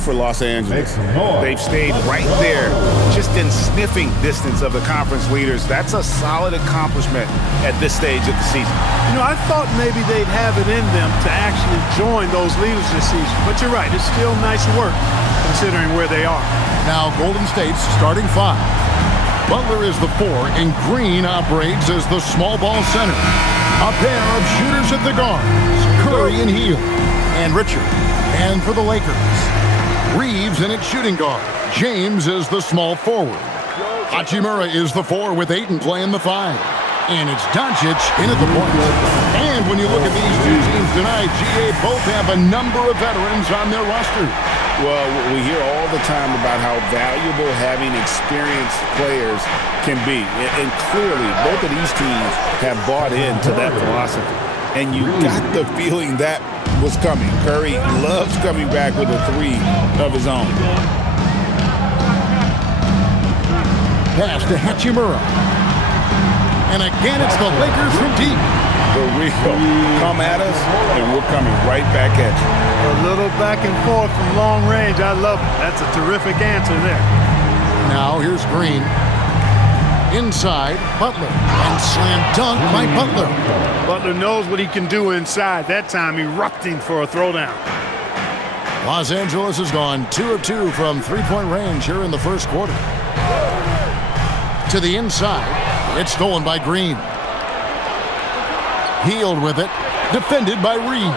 for Los Angeles. They've stayed right there, just in sniffing distance of the conference leaders. That's a solid accomplishment at this stage of the season. You know, I thought maybe they'd have it in them to actually join those leaders this season. But you're right, it's still nice work considering where they are. Now Golden State's starting 5. Butler is the 4, and Green operates as the small ball center. A pair of shooters at the guards, Curry and Hield, and Richard. And for the Lakers, Reeves in its shooting guard. James is the small forward. Hachimura is the 4 with Ayton playing the 5. And it's Doncic in at the point. And when you look at these two teams tonight, GA both have a number of veterans on their roster. Well, we hear all the time about how valuable having experienced players can be. And clearly, both of these teams have bought into that philosophy. And you got the feeling that was coming. Curry loves coming back with a 3 of his own. Pass to Hachimura. And again, it's the Lakers from deep. The real come at us, and we're coming right back at you. A little back and forth from long range. I love it. That's a terrific answer there. Now here's Green. Inside, Butler. And slam dunk by Butler. Butler knows what he can do inside. That time erupting for a throwdown. Los Angeles has gone 2 of 2 from three-point range here in the first quarter. To the inside. It's stolen by Green. Hield with it. Defended by Reeves.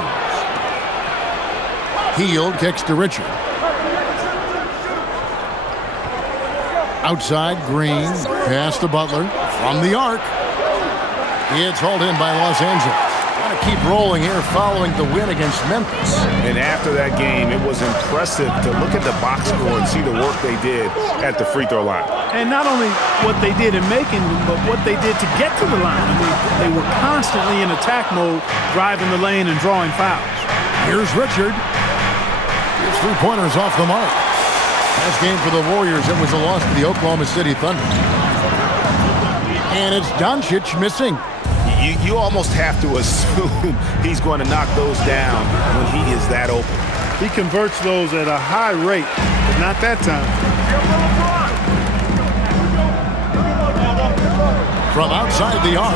Hield kicks to Richard. Outside, Green. Pass to Butler. From the arc. It's hauled in by Los Angeles. Got to keep rolling here following the win against Memphis. And after that game, it was impressive to look at the box score and see the work they did at the free throw line. And not only what they did in making them, but what they did to get to the line. I mean, they were constantly in attack mode, driving the lane and drawing fouls. Here's Richard. His three-pointers off the mark. Last game for the Warriors, it was a loss to the Oklahoma City Thunder. And it's Doncic missing. You almost have to assume he's going to knock those down when he is that open. He converts those at a high rate, but not that time. From outside the arc.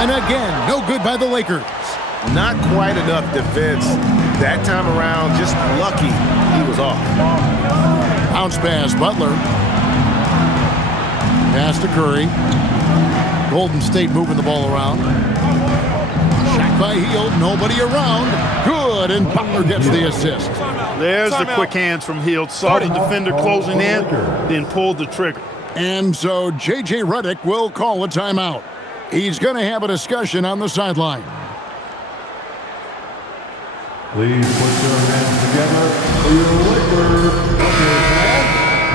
And again, no good by the Lakers. Not quite enough defense. That time around, just lucky he was off. Bounce pass, Butler. Pass to Curry. Golden State moving the ball around. Shot by Hield, nobody around. Good, and Butler gets the assist. There's the quick hands from Hield. Saw the defender closing in, then pulled the trigger. And so J.J. Redick will call a timeout. He's going to have a discussion on the sideline. Please put your hands together for your Lakers.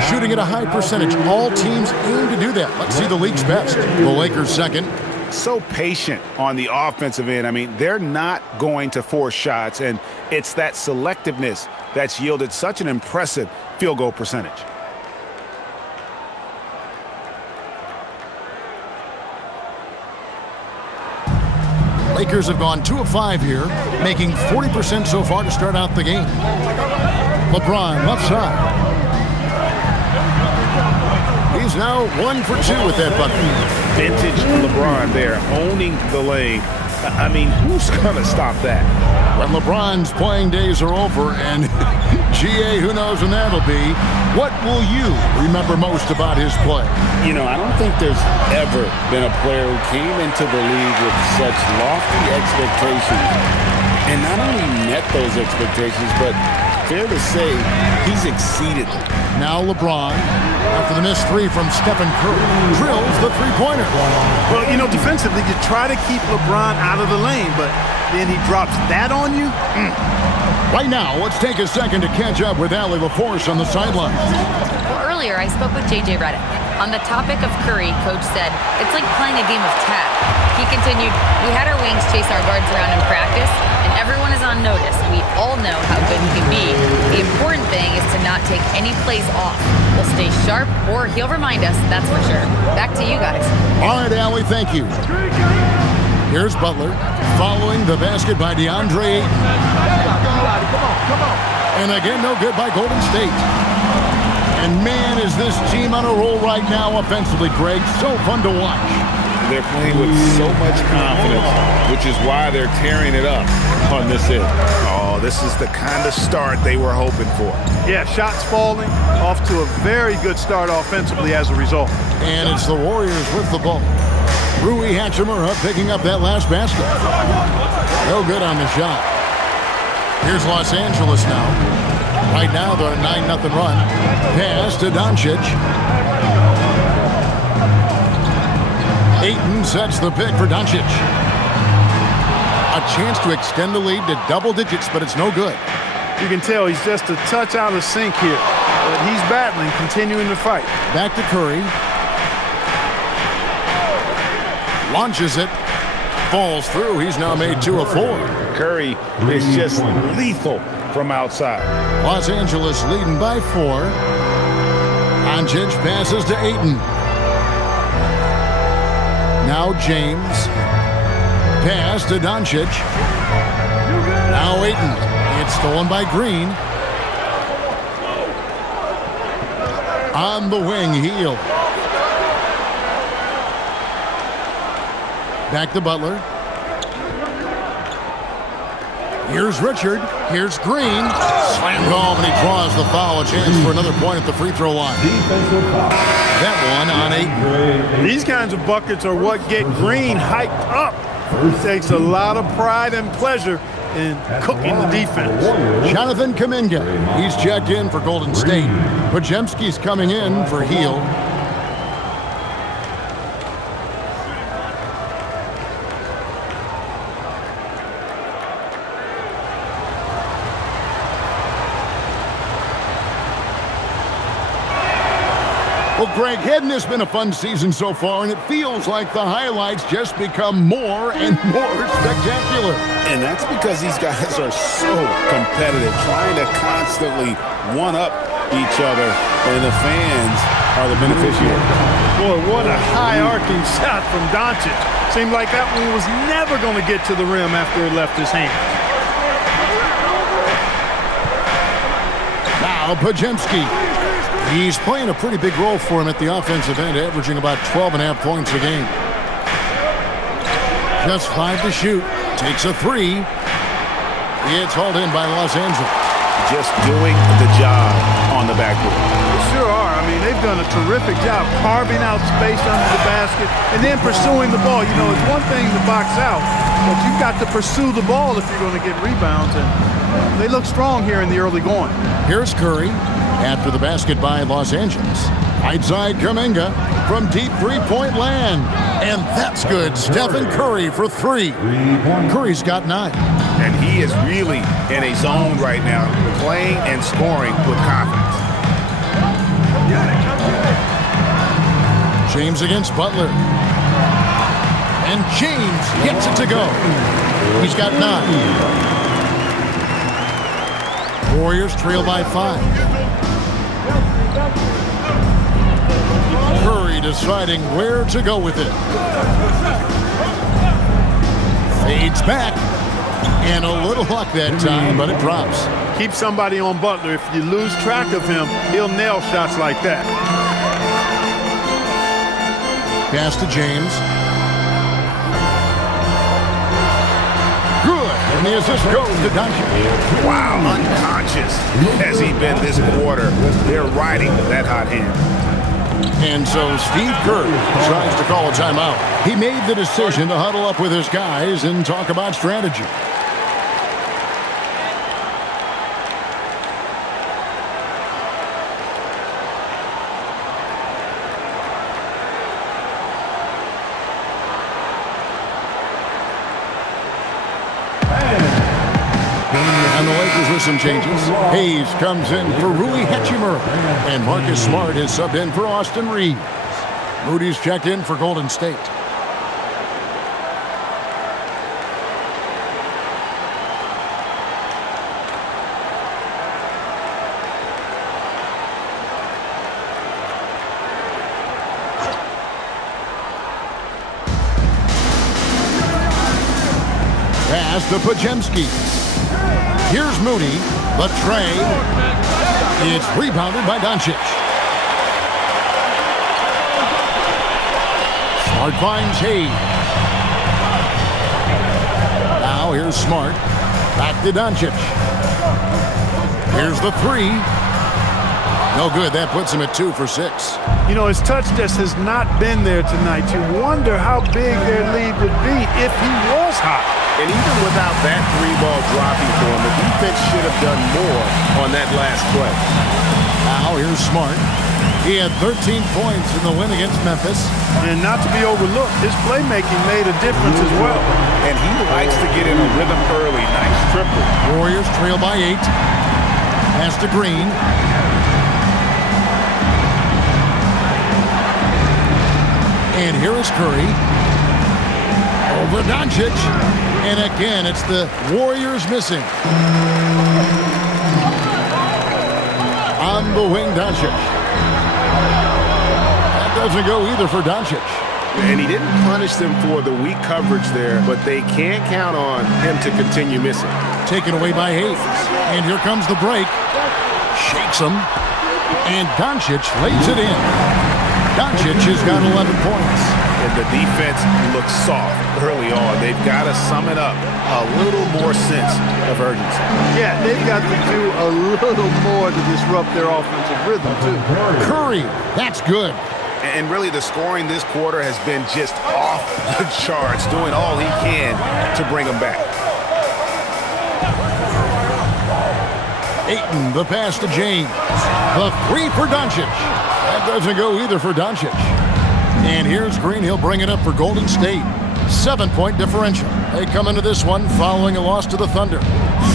Shooting at a high percentage. All teams aim to do that. Let's see the league's best. The Lakers second. So patient on the offensive end. I mean, they're not going to force shots, and it's that selectiveness that's yielded such an impressive field goal percentage. Lakers have gone 2 of 5 here, making 40% so far to start out the game. LeBron left side. He's now 1 for 2 with that bucket. Vintage LeBron there, owning the lane. I mean, who's going to stop that? When LeBron's playing days are over, and GA, who knows when that'll be, what will you remember most about his play? You know, I don't think there's ever been a player who came into the league with such lofty expectations and not only met those expectations, but fair to say, he's exceeded them. Now LeBron, after the missed 3 from Stephen Curry, drills the three-pointer. Well, you know, defensively, you try to keep LeBron out of the lane, but then he drops that on you. Right now, let's take a second to catch up with Allie LaForce on the sideline. Well, earlier I spoke with J.J. Redick. On the topic of Curry, Coach said, it's like playing a game of tag. He continued, we had our wings chase our guards around in practice, and everyone is on notice. We all know how good he can be. The important thing is to not take any plays off. We'll stay sharp, or he'll remind us, that's for sure. Back to you guys. All right, Allie, thank you. Here's Butler, following the basket by DeAndre Ayton. Come on. And again, no good by Golden State. And man, is this team on a roll right now offensively, Greg. So fun to watch. They're playing with so much confidence, which is why they're tearing it up on this end. Oh, this is the kind of start they were hoping for. Yeah, shots falling, off to a very good start offensively as a result. And it's the Warriors with the ball. Rui Hachimura picking up that last basket. No good on the shot. Here's Los Angeles now. Right now, they're on a 9-0 run. Pass to Doncic. Ayton sets the pick for Doncic. A chance to extend the lead to double digits, but it's no good. You can tell he's just a touch out of sync here. But he's battling, continuing to fight. Back to Curry. Launches it. Falls through. He's now made 2 of 4. Curry is just lethal from outside. Los Angeles leading by 4. Doncic passes to Ayton. Now James. Pass to Doncic. Now Ayton. It's stolen by Green. On the wing, Hield. Back to Butler. Here's Richard. Here's Green. Slam home, and he draws the foul. A chance for another point at the free throw line. That one on Ayton. These kinds of buckets are what get Green hyped up. He takes a lot of pride and pleasure in cooking the defense. Jonathan Kuminga. He's checked in for Golden State. Podziemski's coming in for Hield. Well, Greg, hadn't this been a fun season so far? And it feels like the highlights just become more and more spectacular. And that's because these guys are so competitive, trying to constantly one-up each other, and the fans are the beneficiaries. Boy, what a high-arcing shot from Doncic. Seemed like that one was never going to get to the rim after it left his hand. Now Podziemski. He's playing a pretty big role for him at the offensive end, averaging about 12.5 points a game. Just 5 to shoot. Takes a 3. It's hauled in by Los Angeles. Just doing the job on the backboard. They sure are. I mean, they've done a terrific job carving out space under the basket and then pursuing the ball. You know, it's one thing to box out, but you've got to pursue the ball if you're going to get rebounds. And they look strong here in the early going. Here's Curry. After the basket by Los Angeles. Right side Kuminga from deep three-point land. And that's good. Stephen Curry for 3. Curry's got 9. And he is really in a zone right now, playing and scoring with confidence. James against Butler. And James gets it to go. He's got 9. Warriors trail by 5. Curry deciding where to go with it. Fades back. And a little luck that time, but it drops. Keep somebody on Butler. If you lose track of him, he'll nail shots like that. Pass to James. Good. And the assist goes to Doncic. Wow, unconscious has he been this quarter. They're riding that hot hand. And so Steve Kerr decides to call a timeout. He made the decision to huddle up with his guys and talk about strategy. And the Lakers with some changes. Hayes comes in for Rui Hachimura. And Marcus Smart is subbed in for Austin Reeves. Moody's checked in for Golden State. Pass to Podziemski. Here's Moody. The trade. It's rebounded by Doncic. Smart finds Hayes. Now here's Smart. Back to Doncic. Here's the three. No good. That puts him at 2 for 6. You know, his touch just has not been there tonight. You wonder how big their lead would be if he was hot. And even without that 3-ball dropping for him, the defense should have done more on that last play. Now here's Smart. He had 13 points in the win against Memphis. And not to be overlooked, his playmaking made a difference as well. And he likes to get in a rhythm early. Nice triple. Warriors trail by 8. Pass to Green. And here is Curry. Over Doncic. And again, it's the Warriors missing. On the wing, Doncic. That doesn't go either for Doncic. And he didn't punish them for the weak coverage there, but they can't count on him to continue missing. Taken away by Hayes. And here comes the break. Shakes him. And Doncic lays it in. Doncic has got 11 points. And the defense looks soft early on. They've got to sum it up. A little more sense of urgency. Yeah, they've got to do a little more to disrupt their offensive rhythm, too. Curry, that's good. And really, the scoring this quarter has been just off the charts, doing all he can to bring them back. Ayton, the pass to James. The three for Doncic. That doesn't go either for Doncic. And here's Green. He'll bring it up for Golden State. 7-point differential. They come into this one following a loss to the Thunder.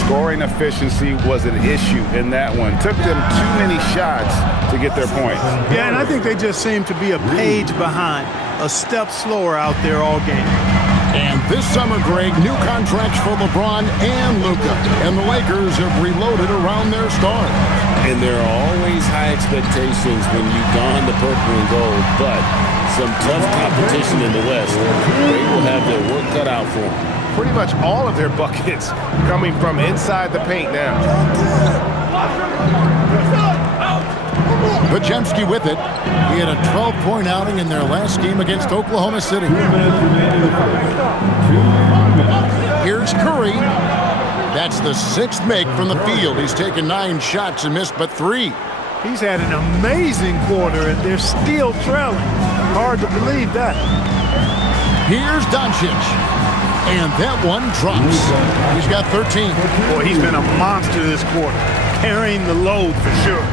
Scoring efficiency was an issue in that one. Took them too many shots to get their points. Yeah, and I think they just seem to be a page behind, a step slower out there all game. And this summer, Greg, new contracts for LeBron and Luka. And the Lakers have reloaded around their stars. And there are always high expectations when you don the purple and gold, but some tough competition in the West. They will have their work cut out for them. Pretty much all of their buckets coming from inside the paint now. Podziemski with it. He had a 12-point outing in their last game against Oklahoma City. Here's Curry. That's the 6th make from the field. He's taken 9 shots and missed but 3. He's had an amazing quarter, and they're still trailing. Hard to believe that. Here's Doncic. And that one drops. He's got 13. Boy, he's been a monster this quarter, carrying the load for sure.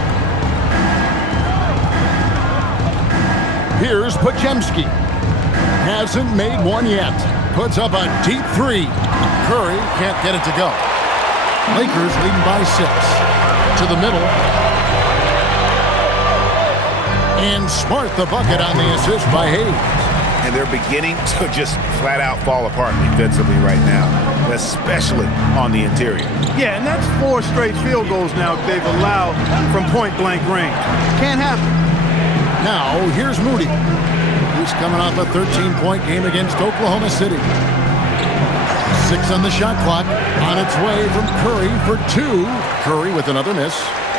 Here's Podziemski. Hasn't made one yet. Puts up a deep 3. Curry can't get it to go. Lakers leading by 6. To the middle. And Smart the bucket on the assist by Hayes. And they're beginning to just flat out fall apart defensively right now, especially on the interior. Yeah, and that's 4 straight field goals now they've allowed from point-blank range. Can't happen. Now, here's Moody. He's coming off a 13-point game against Oklahoma City. 6 on the shot clock. On its way from Curry for 2. Curry with another miss.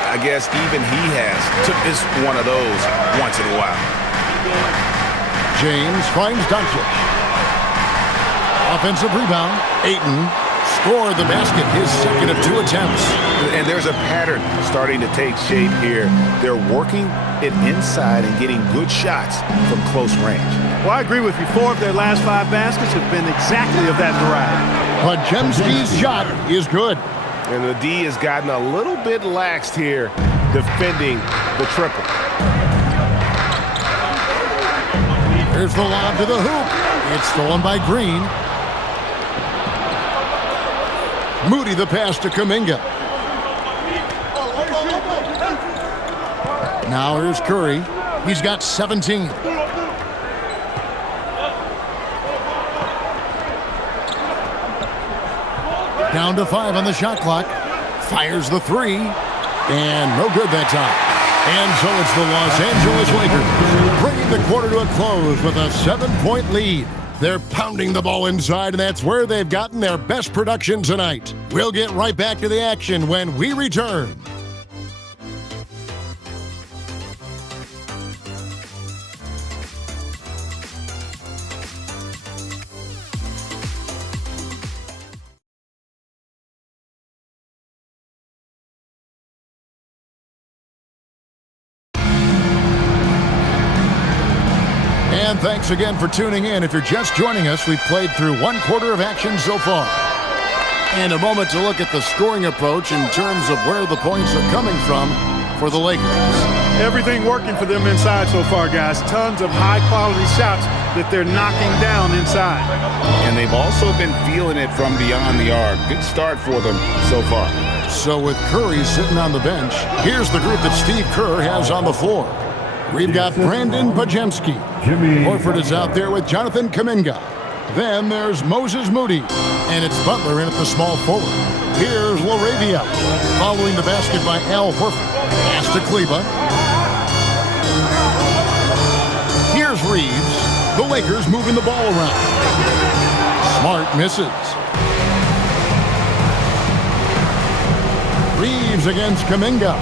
I guess even he has took this one of those once in a while. James finds Doncic. Offensive rebound. Ayton scored the basket, his second of 2 attempts. And there's a pattern starting to take shape here. They're working it inside and getting good shots from close range. Well, I agree with you. 4 of their last 5 baskets have been exactly of that variety. Podziemski's shot is good. And the D has gotten a little bit laxed here defending the triple. Here's the lob to the hoop. It's stolen by Green. Moody the pass to Kuminga. Now here's Curry. He's got 17. Down to 5 on the shot clock. Fires the 3. And no good that time. And so it's the Los Angeles Lakers bringing the quarter to a close with a 7-point lead. They're pounding the ball inside, and that's where they've gotten their best production tonight. We'll get right back to the action when we return. And thanks again for tuning in. If you're just joining us, we've played through one quarter of action so far. And a moment to look at the scoring approach in terms of where the points are coming from for the Lakers. Everything working for them inside so far, guys. Tons of high-quality shots that they're knocking down inside. And they've also been feeling it from beyond the arc. Good start for them so far. So with Curry sitting on the bench, here's the group that Steve Kerr has on the floor. We've got Brandon Pajemski. Horford is out there with Jonathan Kuminga. Then there's Moses Moody. And it's Butler in at the small forward. Here's LaRavia. Following the basket by Al Horford. Pass to Kleba. Here's Reeves. The Lakers moving the ball around. Smart misses. Reeves against Kuminga.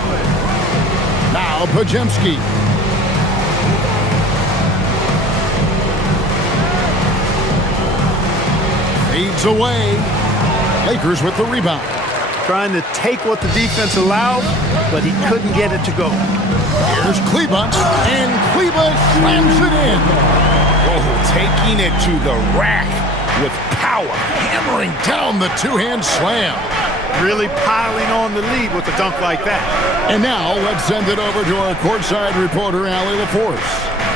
Now Pajemski. Fades away. Lakers with the rebound. Trying to take what the defense allowed, but he couldn't get it to go. Here's Kleba, and Kleba slams it in. Oh, taking it to the rack with power. Hammering down the two-hand slam. Really piling on the lead with a dunk like that. And now let's send it over to our courtside reporter, Allie LaForce.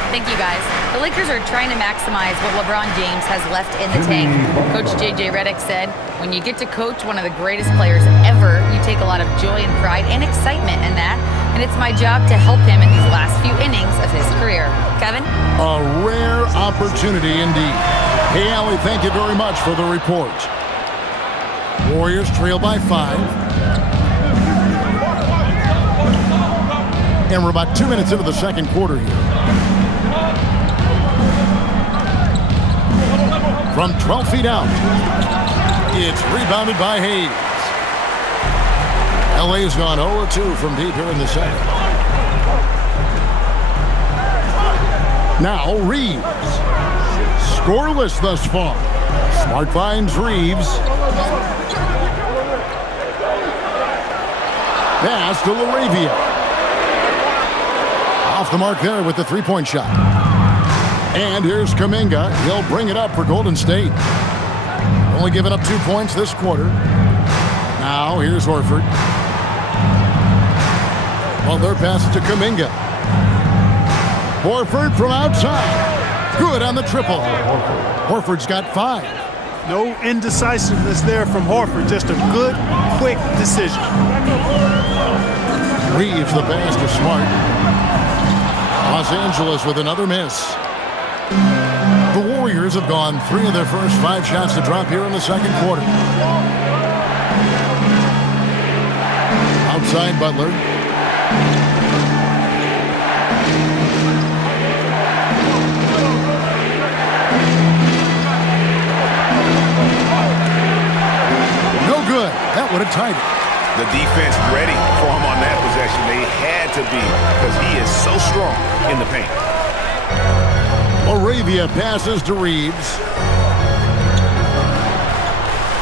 Thank you, guys. The Lakers are trying to maximize what LeBron James has left in the tank. Coach J.J. Redick said, when you get to coach one of the greatest players ever, you take a lot of joy and pride and excitement in that, and it's my job to help him in these last few innings of his career. Kevin? A rare opportunity indeed. Hey, Allie, thank you very much for the report. Warriors trail by 5. And we're about 2 minutes into the second quarter here. From 12 feet out, it's rebounded by Hayes. LA's gone 0-2 from deep here in the second. Now Reeves. Scoreless thus far. Smart finds Reeves. Pass to LaRavia. Off the mark there with the three-point shot. And here's Kuminga. He'll bring it up for Golden State. Only given up 2 points this quarter. Now here's Horford. Well, their pass to Kuminga. Horford from outside. Good on the triple. Horford's got 5. No indecisiveness there from Horford. Just a good, quick decision. Reeves the pass to Smart. Los Angeles with another miss. The Warriors have gone 3 of their first 5 shots to drop here in the second quarter. Outside Butler. No good. That would have tied it. The defense ready for him on that possession. They had to be because he is so strong in the paint. LaRavia passes to Reeves.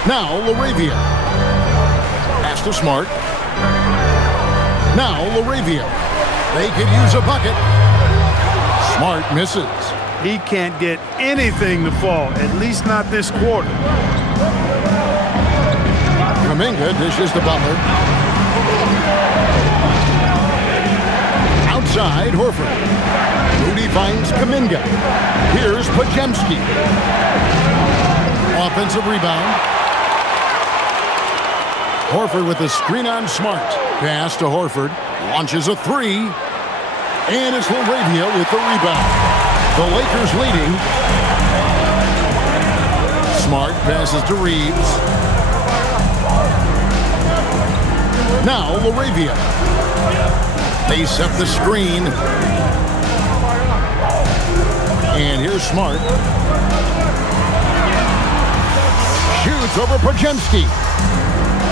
Now LaRavia. Pass to Smart. Now LaRavia. They could use a bucket. Smart misses. He can't get anything to fall, at least not this quarter. Kuminga dishes to Butler. Outside, Horford. Moody finds Kuminga. Here's Pajemski. Offensive rebound. Horford with a screen on Smart. Pass to Horford. Launches a 3. And it's LaRavia with the rebound. The Lakers leading. Smart passes to Reeves. Now LaRavia. They set the screen. And here's Smart. Shoots over Podziemski.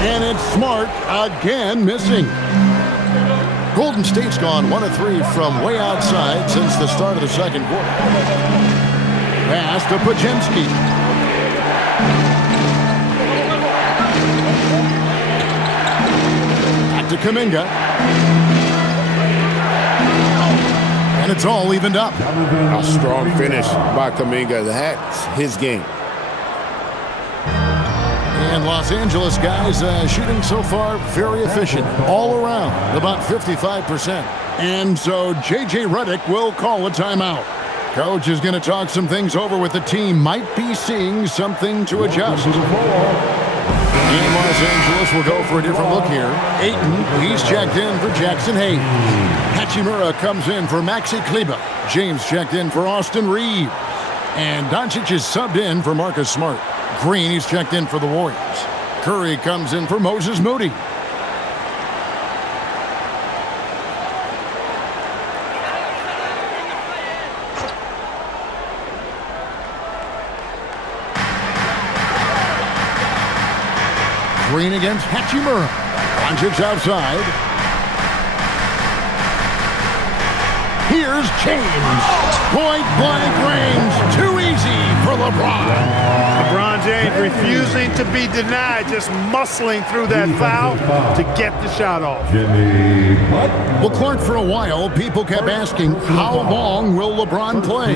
And it's Smart again missing. Golden State's gone 1 of 3 from way outside since the start of the second quarter. Pass to Podziemski. Back to Kuminga. And it's all evened up. A strong finish by Kuminga. That's his game. And Los Angeles guys shooting so far very efficient all around, about 55%. And so J.J. Redick will call a timeout. Coach is going to talk some things over with the team. Might be seeing something to adjust. And Los Angeles will go for a different look here. Ayton, he's checked in for Jackson Hayes. Hachimura comes in for Maxi Kleber. James checked in for Austin Reeves. And Doncic is subbed in for Marcus Smart. Green, he's checked in for the Warriors. Curry comes in for Moses Moody. Green against Hachimura. Doncic outside. Here's James. Point blank range. Too easy for LeBron. LeBron James refusing to be denied, just muscling through that foul to get the shot off. Well, Clark, for a while, people kept asking, how long will LeBron play?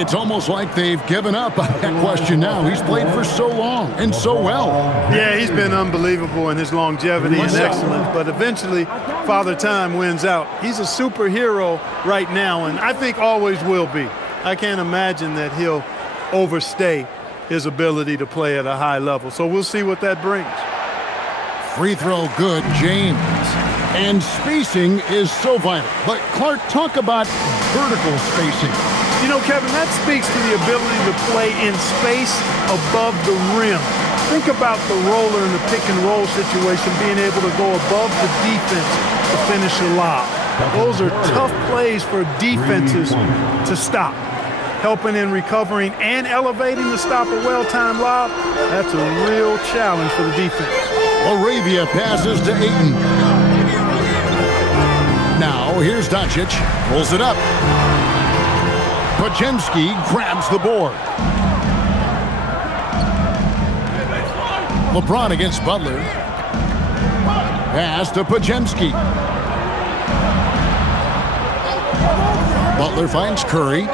It's almost like they've given up on that question now. He's played for so long and so well. Yeah, he's been unbelievable in his longevity and excellence, but eventually Father Time wins out. He's a superhero right now, and I think always will be. I can't imagine that he'll overstay his ability to play at a high level. So we'll see what that brings. Free throw good, James. And spacing is so vital. But Clark, talk about vertical spacing. You know, Kevin, that speaks to the ability to play in space above the rim. Think about the roller in the pick and roll situation, being able to go above the defense to finish a lob. Those are tough plays for defenses to stop. Helping in recovering and elevating to stop a well-timed lob, that's a real challenge for the defense. Arabia passes to Ayton. Now here's Doncic, pulls it up. Podziemski grabs the board. LeBron against Butler. Pass to Podziemski. Butler finds Curry.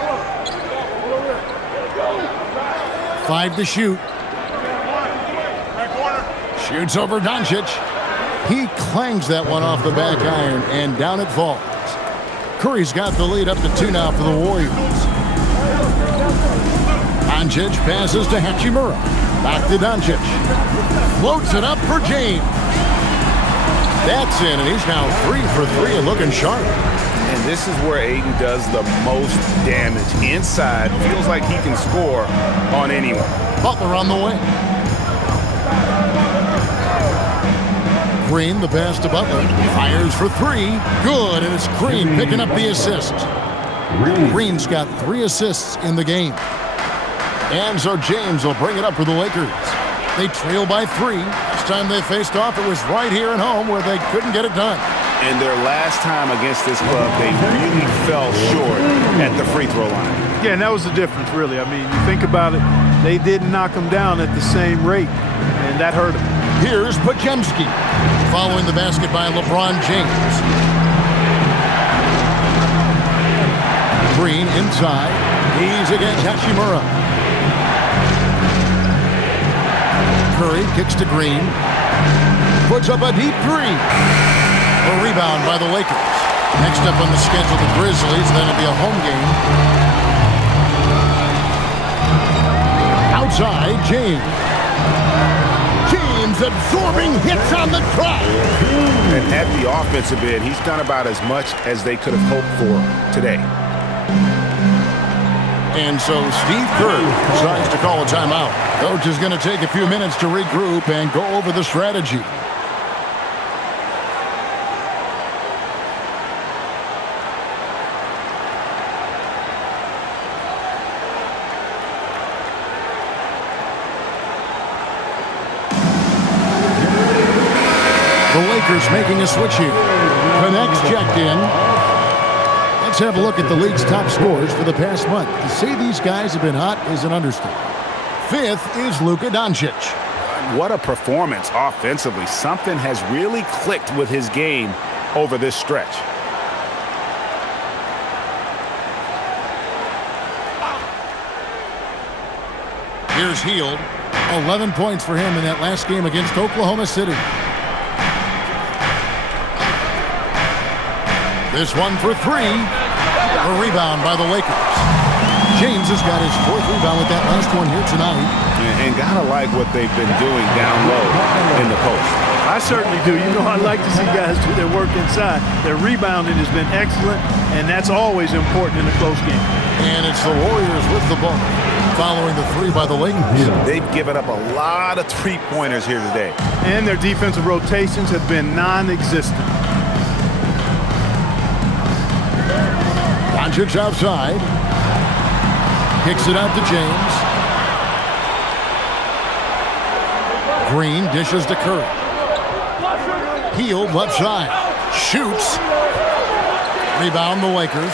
5 to shoot. Shoots over Doncic. He clangs that one off the back iron, and down it falls. Curry's got the lead up to 2 now for the Warriors. Doncic passes to Hachimura. Back to Doncic. Floats it up for James. That's in, and he's now 3 for 3 and looking sharp. And this is where Ayton does the most damage. Inside, feels like he can score on anyone. Butler on the way. Green, the pass to Butler. Fires for 3. Good, and it's Green picking up the assist. Green's got 3 assists in the game. And so James will bring it up for the Lakers. They trail by 3. Last time they faced off, it was right here at home where they couldn't get it done. And their last time against this club, they really fell short at the free throw line. Yeah, and that was the difference, really. I mean, you think about it, they didn't knock him down at the same rate, and that hurt him. Here's Podziemski, following the basket by LeBron James. Green inside. He's against Hachimura. Curry kicks to Green. Puts up a deep 3. A rebound by the Lakers. Next up on the schedule, the Grizzlies. Then it'll be a home game. Outside, James. James absorbing hits on the track. And at the offensive end, he's done about as much as they could have hoped for today. And so Steve Kerr decides to call a timeout. Coach is going to take a few minutes to regroup and go over the strategy. Lakers making a switch here. Connects checked in. Let's have a look at the league's top scorers for the past month. To say these guys have been hot is an understatement. 5th is Luka Doncic. What a performance offensively. Something has really clicked with his game over this stretch. Here's Hield. 11 points for him in that last game against Oklahoma City. This one for 3. A rebound by the Lakers. James has got his 4th rebound with that last one here tonight. And gotta like what they've been doing down low in the post. I certainly do. You know, I like to see guys do their work inside. Their rebounding has been excellent, and that's always important in a close game. And it's the Warriors with the ball, following the 3 by the Lakers. They've given up a lot of three-pointers here today. And their defensive rotations have been non-existent. Doncic outside. Kicks it out to James. Green dishes to Curry. Hield left side. Shoots. Rebound the Lakers.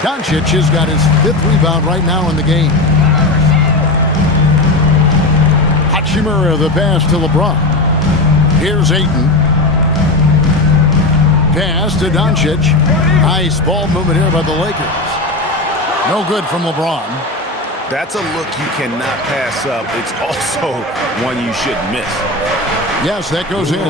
Doncic has got his 5th rebound right now in the game. Hachimura the pass to LeBron. Here's Ayton. Pass to Doncic. Nice ball movement here by the Lakers. No good from LeBron. That's a look you cannot pass up. It's also one you should miss. Yes, that goes in.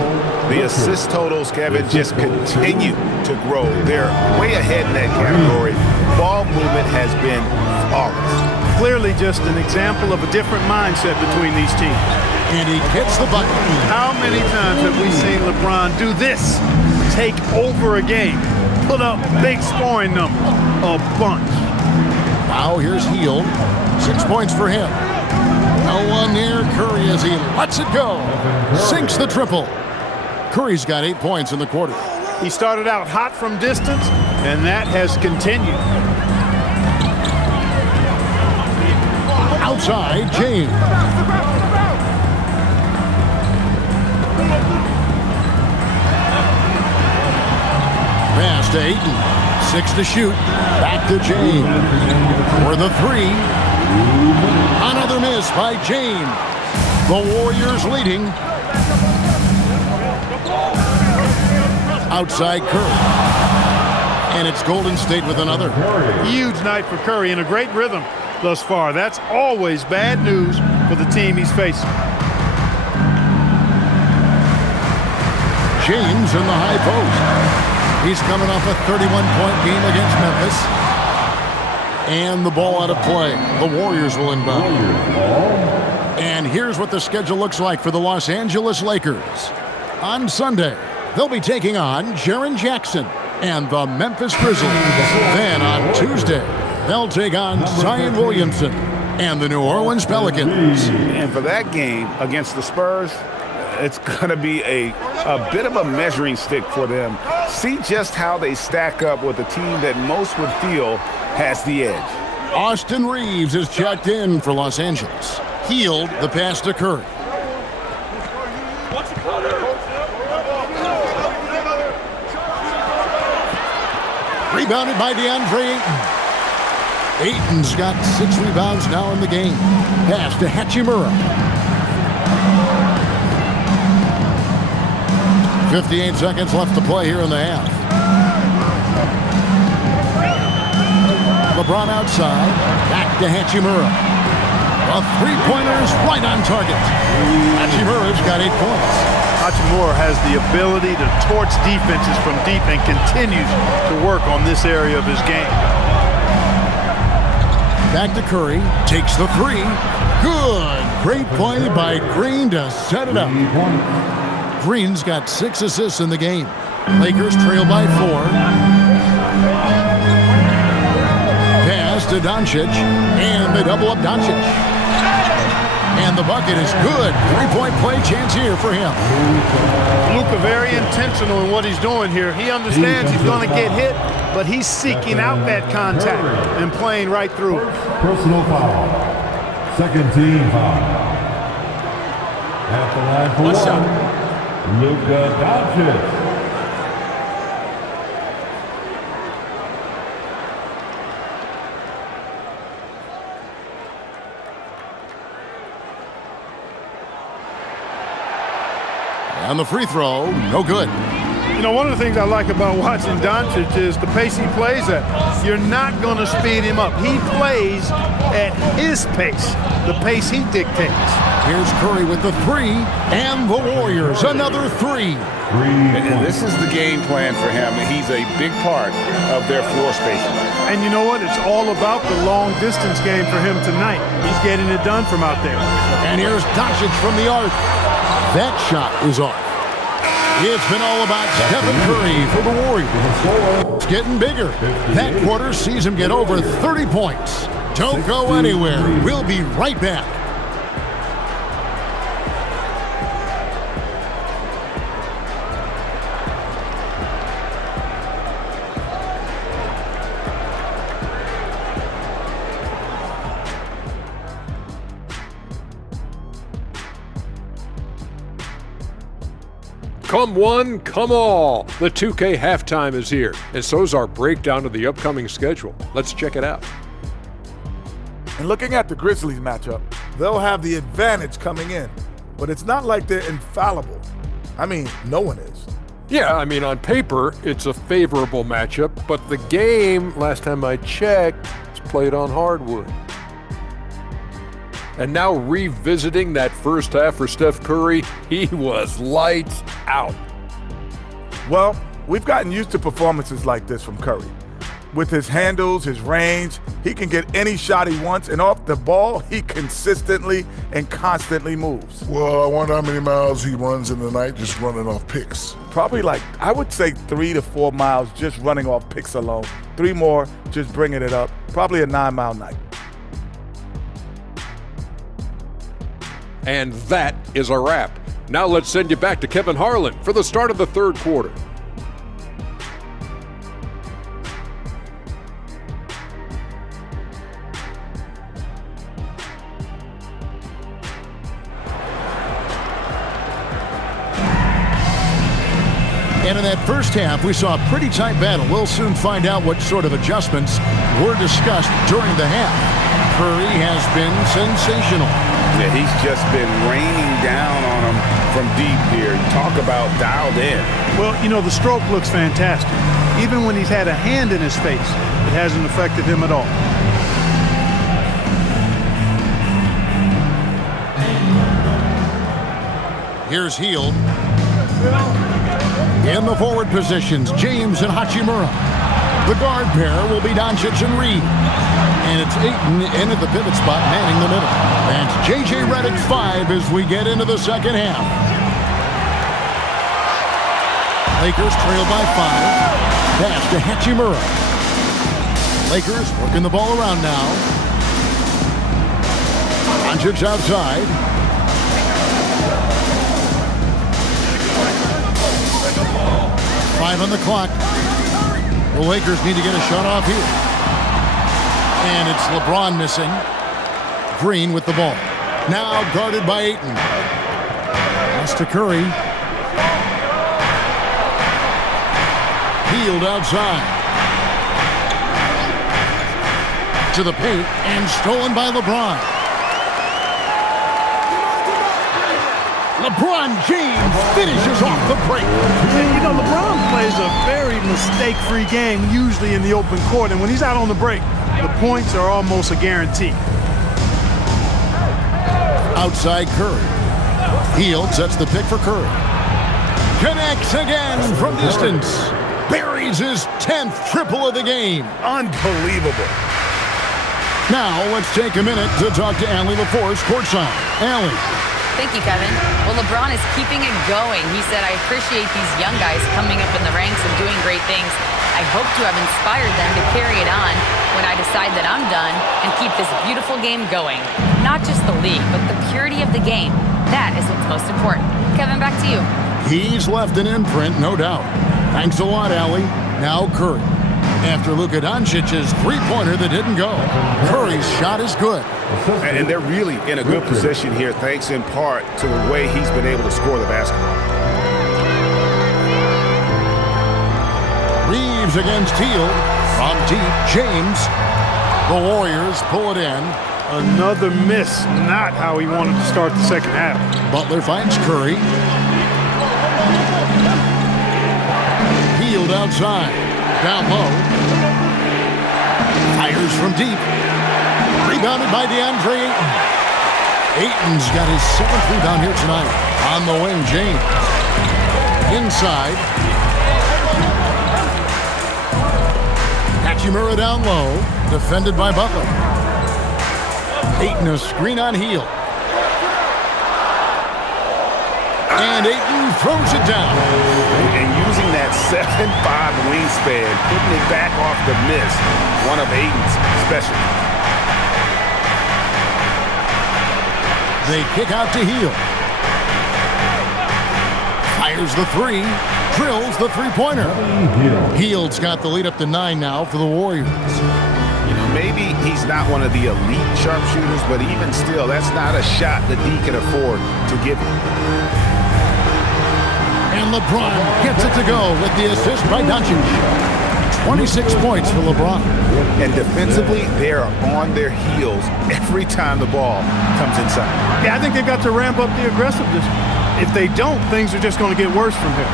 The assist totals, Kevin, just continue to grow. They're way ahead in that category. Ball movement has been flawless. Clearly just an example of a different mindset between these teams. And he hits the button. How many times have we seen LeBron do this? Take over a game. Put up big scoring numbers. A bunch. Now here's Hield. 6 points for him. No one near Curry as he lets it go. Sinks the triple. Curry's got 8 points in the quarter. He started out hot from distance, and that has continued. Outside, James. Pass to Ayton. 6 to shoot. Back to James. For the 3. Another miss by James. The Warriors leading. Outside Curry. And it's Golden State with another. Huge night for Curry and a great rhythm thus far. That's always bad news for the team he's facing. James in the high post. He's coming off a 31-point game against Memphis. And the ball out of play. The Warriors will inbound. And here's what the schedule looks like for the Los Angeles Lakers. On Sunday, they'll be taking on Jaren Jackson and the Memphis Grizzlies. Then on Tuesday, they'll take on Zion Williamson and the New Orleans Pelicans. And for that game against the Spurs, it's going to be a bit of a measuring stick for them. See just how they stack up with a team that most would feel has the edge. Austin Reeves is checked in for Los Angeles. Hield the pass to Curry. Rebounded by DeAndre Ayton. Ayton's got 6 rebounds now in the game. Pass to Hachimura. 58 seconds left to play here in the half. LeBron outside. Back to Hachimura. A three-pointer's right on target. Hachimura's got 8 points. Hachimura has the ability to torch defenses from deep and continues to work on this area of his game. Back to Curry. Takes the 3. Good. Great play by Green to set it up. Green's got 6 assists in the game. Lakers trail by 4. Pass to Doncic, and they double up Doncic. And the bucket is good. 3-point play chance here for him. Luka very intentional in what he's doing here. He understands he's going to get hit, but he's seeking out that contact and playing right through it. Personal foul. Second team foul. At the line for one. Luka Doncic. And the free throw, no good. You know, one of the things I like about watching Doncic is the pace he plays at. You're not going to speed him up. He plays at his pace, the pace he dictates. Here's Curry with the three, and the Warriors another three. And this is the game plan for him. He's a big part of their floor spacing. And you know what? It's all about the long distance game for him tonight. He's getting it done from out there. And here's Doncic from the arc. That shot is off. It's been all about Stephen Curry for the Warriors. It's getting bigger. That quarter sees him get over 30 points. Don't go anywhere. We'll be right back. Come one, come all. The 2K halftime is here, and so is our breakdown of the upcoming schedule. Let's check it out. And looking at the Grizzlies matchup, they'll have the advantage coming in, but it's not like they're infallible. I mean, no one is. Yeah, I mean, on paper, it's a favorable matchup, but the game, last time I checked, is played on hardwood. And now revisiting that first half for Steph Curry, he was lights out. Well, we've gotten used to performances like this from Curry. With his handles, his range, he can get any shot he wants, and off the ball, he consistently and constantly moves. Well, I wonder how many miles he runs in the night just running off picks. Probably like, I would say 3 to 4 miles just running off picks alone. 3 more just bringing it up. Probably a 9-mile night. And that is a wrap. Now let's send you back to Kevin Harlan for the start of the third quarter. And in that first half, we saw a pretty tight battle. We'll soon find out what sort of adjustments were discussed during the half. Curry has been sensational. Yeah, he's just been raining down on them from deep here. Talk about dialed in. Well, you know, the stroke looks fantastic. Even when he's had a hand in his face, it hasn't affected him at all. Here's Hield. In the forward positions, James and Hachimura. The guard pair will be Doncic and Reed. And it's Ayton in at the pivot spot, manning the middle. That's J.J. Redick 5 as we get into the second half. Lakers trail by 5. Pass to Hachimura. Lakers working the ball around now. Doncic outside. Five on the clock. The Lakers need to get a shot off here. And it's LeBron missing. Green with the ball. Now guarded by Ayton. Pass to Curry. Hield outside. To the paint and stolen by LeBron. LeBron James finishes off the break. And you know, LeBron plays a very mistake-free game, usually in the open court. And when he's out on the break, the points are almost a guarantee. Outside Curry. Hield sets the pick for Curry. Connects again from distance. Buries his 10th triple of the game. Unbelievable. Now let's take a minute to talk to Allie LaForce courtside. Allie. Thank you, Kevin. Well, LeBron is keeping it going. He said, I appreciate these young guys coming up in the ranks and doing great things. I hope to have inspired them to carry it on when I decide that I'm done and keep this beautiful game going. Not just the league, but the purity of the game. That is what's most important. Kevin, back to you. He's left an imprint, no doubt. Thanks a lot, Allie. Now Curry. After Luka Doncic's three-pointer that didn't go, Curry's shot is good. And they're really in a good position here, thanks in part to the way he's been able to score the basketball. Reeves against Hield. From deep, James. The Warriors pull it in. Another miss. Not how he wanted to start the second half. Butler finds Curry. Hield outside. Down low. Fires from deep. Rebounded by DeAndre Ayton. Ayton's got his 7th rebound here tonight. On the wing, James. Inside. Hachimura down low. Defended by Butler. Ayton a screen on Hield. And Ayton throws it down. And using that 7'5" wingspan, putting it back off the miss, one of Ayton's specialties. They kick out to Hield. Fires the three. Drills the three-pointer. Hield's got the lead up to 9 now for the Warriors. You know, maybe he's not one of the elite sharpshooters, but even still, that's not a shot that D can afford to give him. And LeBron gets it to go with the assist by Doncic. 26 points for LeBron. And defensively, they are on their heels every time the ball comes inside. Yeah, I think they got to ramp up the aggressiveness. If they don't, things are just going to get worse from here.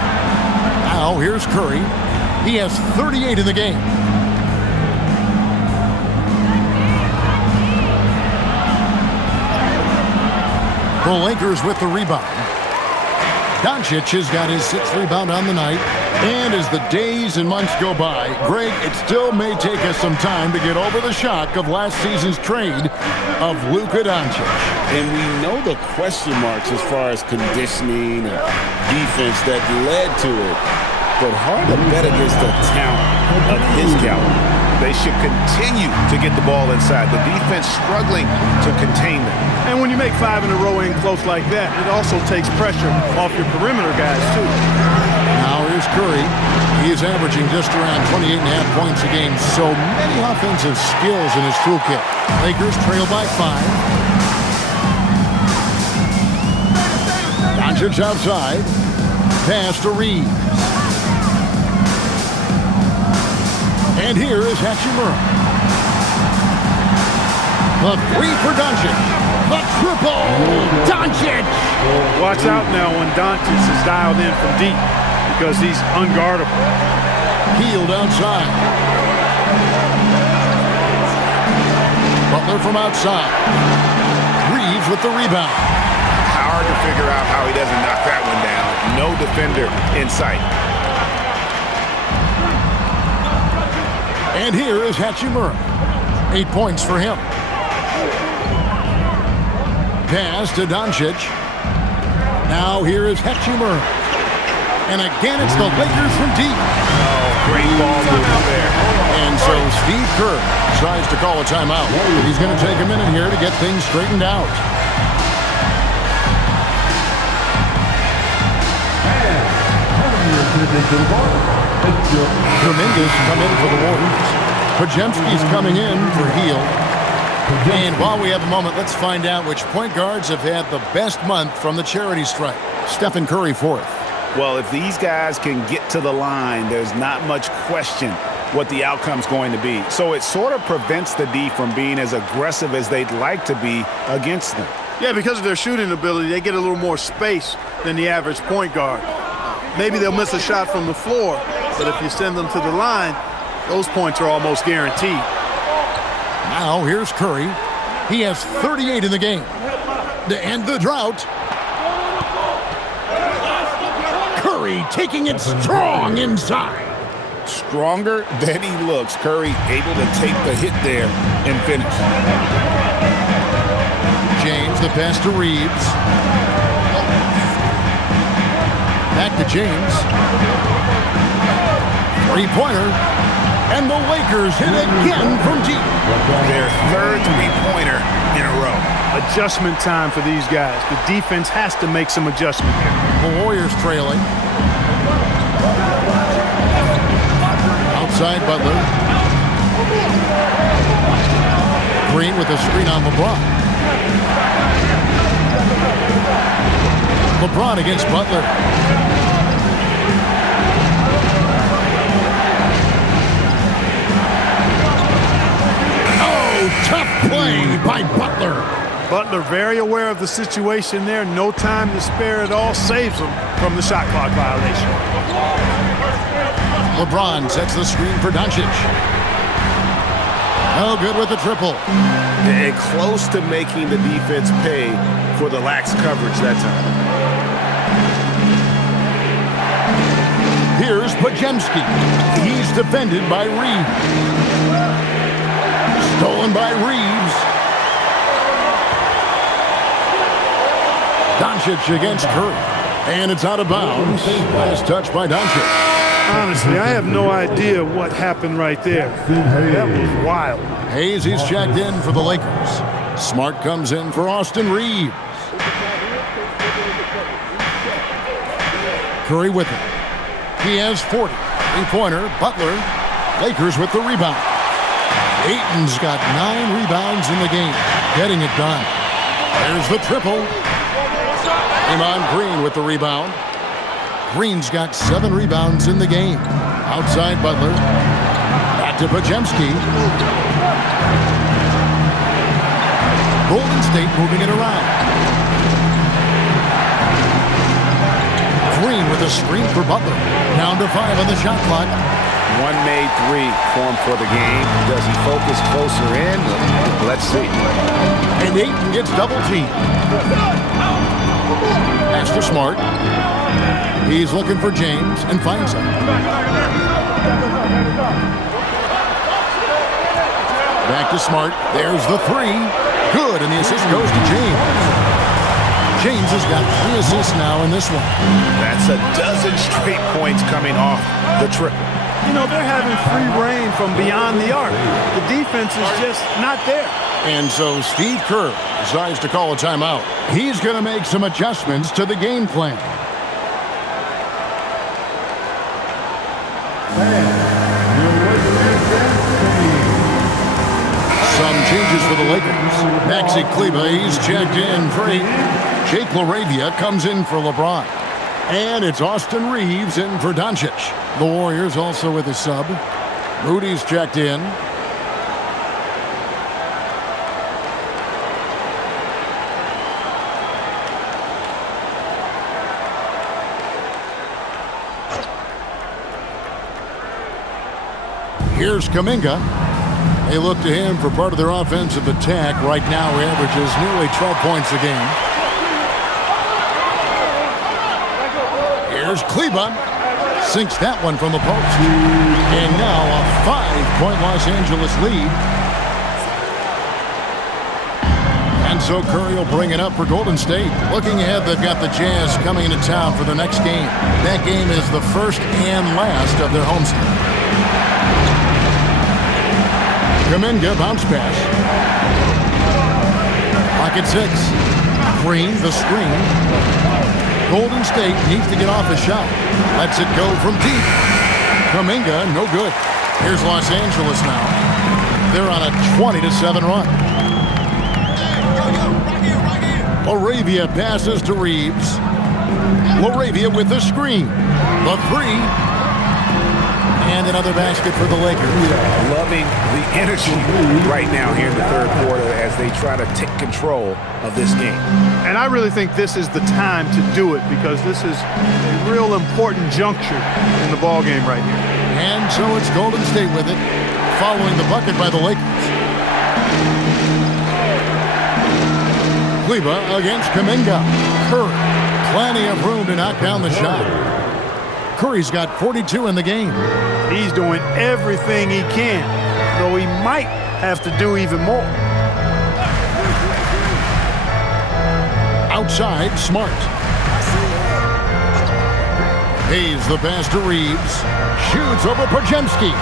Now, here's Curry. He has 38 in the game. The Lakers with the rebound. Doncic has got his 6th rebound on the night. And as the days and months go by, Greg, it still may take us some time to get over the shock of last season's trade of Luka Doncic. And we know the question marks as far as conditioning and defense that led to it. But hard to bet against the talent of his caliber. They should continue to get the ball inside. The defense struggling to contain them. And when you make 5 in a row in close like that, it also takes pressure off your perimeter guys, too. Now here's Curry. He is averaging just around 28.5 points a game. So many offensive skills in his toolkit. Lakers trail by 5. Doncic outside. Pass to Reeves. And here is Hachimura. The 3 for Doncic. The triple. Doncic. Watch out now when Doncic is dialed in from deep because he's unguardable. Hield outside. Butler from outside. Reeves with the rebound. Hard to figure out how he doesn't knock that one down. No defender in sight. And here is Hachimura. 8 points for him. Pass to Doncic. Now here is Hachimura. And again, it's the Lakers from deep. Oh, great ball movement there. And so Steve Kerr tries to call a timeout. He's going to take a minute here to get things straightened out. Dominguez come in for the Warriors. Podziemski's coming in for Hield. And while we have a moment, let's find out which point guards have had the best month from the charity strike. Stephen Curry 4th. Well, if these guys can get to the line, there's not much question what the outcome's going to be. So it sort of prevents the D from being as aggressive as they'd like to be against them. Yeah, because of their shooting ability, they get a little more space than the average point guard. Maybe they'll miss a shot from the floor, but if you send them to the line, those points are almost guaranteed. Now here's Curry. He has 38 in the game. To end the drought. Curry taking it strong inside. Stronger than he looks. Curry able to take the hit there and finish. James, the pass to Reeves. Back to James. 3-pointer. And the Lakers hit again from deep. Their 3rd 3-pointer in a row. Adjustment time for these guys. The defense has to make some adjustment here. The Warriors trailing. Outside Butler. Green with a screen on LeBron. LeBron against Butler. tough play by Butler. Butler very aware of the situation there. No time to spare at all. Saves him from the shot clock violation. LeBron sets the screen for Doncic. No good with the triple. And close to making the defense pay for the lax coverage that time. Here's Pajemski. He's defended by Reeves. Stolen by Reeves. Doncic against Curry. And it's out of bounds. Last touch by Doncic. Honestly, I have no idea what happened right there. That was wild. Hayes, he's checked in for the Lakers. Smart comes in for Austin Reeves. Curry with it. He has 40. Three-pointer, Butler. Lakers with the rebound. Ayton's got 9 rebounds in the game. Getting it done. There's the triple. Draymond Green with the rebound. Green's got 7 rebounds in the game. Outside Butler. Back to Pajemski. Golden State moving it around. Green with a screen for Butler. Down to 5 on the shot clock. One made 3 for him for the game. Does he focus closer in? Let's see. And Ayton gets double teamed. Pass to Smart. He's looking for James and finds him. Back to Smart. There's the 3. Good, and the assist goes to James. James has got 3 assists now in this one. That's a dozen straight points coming off the triple. You know, they're having free reign from beyond the arc. The defense is just not there. And so Steve Kerr decides to call a timeout. He's going to make some adjustments to the game plan. Some changes for the Lakers. Maxi Kleber, he's checked in for Ayton. Jake LaRavia comes in for LeBron. And it's Austin Reeves in for Doncic. The Warriors also with a sub. Rudy's checked in. Here's Kuminga. They look to him for part of their offensive attack. Right now, he averages nearly 12 points a game. Here's Kleber. Sinks that one from the post. And now a 5-point Los Angeles lead. And so Curry will bring it up for Golden State. Looking ahead, they've got the Jazz coming into town for the next game. That game is the first and last of their homestand. Kuminga bounce pass. Pocket 6. Green, the screen. Golden State needs to get off a shot. Lets it go from deep. Kuminga, no good. Here's Los Angeles now. They're on a 20-7 run. LaRavia passes to Reeves. LaRavia with the screen. The 3. And another basket for the Lakers. Loving the energy right now here in the third quarter as they try to take control of this game. And I really think this is the time to do it because this is a real important juncture in the ball game right here. And so it's Golden State with it, following the bucket by the Lakers. Kleber against Kuminga. Curry, plenty of room to knock down the shot. Curry's got 42 in the game. He's doing everything he can, though he might have to do even more. Outside, Smart. Hayes the pass to Reeves. Shoots over Pajemski.